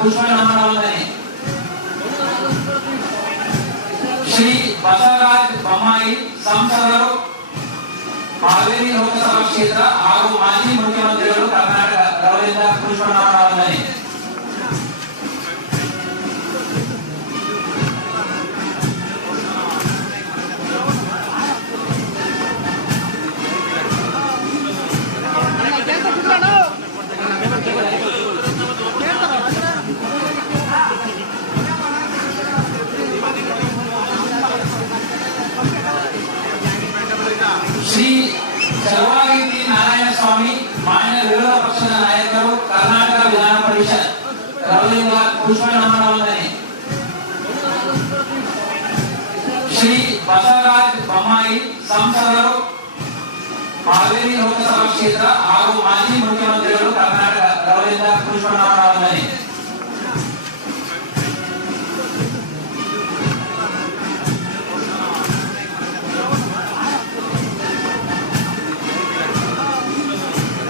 पुष्पनमन ವಂದನೆ ಶ್ರೀ ಬಸವರಾಜ್ ಬೊಮ್ಮಾಯಿ ಸಂಸದರು ಹಾವೇರಿ ಲೋಕಸಭಾ ಕ್ಷೇತ್ರ ಹಾಗೂ ಮಾಜಿ ಮುಖ್ಯಮಂತ್ರಿಗಳು ಕರ್ನಾಟಕ ಅವರಿಂದ ಪುಷ್ಪನಮನ ವಂದನೆ ಶ್ರೀ ಸರ್ವಾಗೀತಿ ನಾರಾಯಣ ಸ್ವಾಮಿ ಮಾನ್ಯ ವಿರೋಧ ಪಕ್ಷದ ನಾಯಕರು ಕರ್ನಾಟಕ ವಿಧಾನ ಪರಿಷತ್ ಅವರಿಂದ ಪುಷ್ಪನಮನ ವಂದನೆ ಶ್ರೀ ಬಸವರಾಜ್ ಬೊಮ್ಮಾಯಿ ಸಂಸದರು ಹಾವೇರಿ ಲೋಕಸಭಾ ಕ್ಷೇತ್ರ ಹಾಗೂ ಮಾಜಿ ಮುಖ್ಯಮಂತ್ರಿ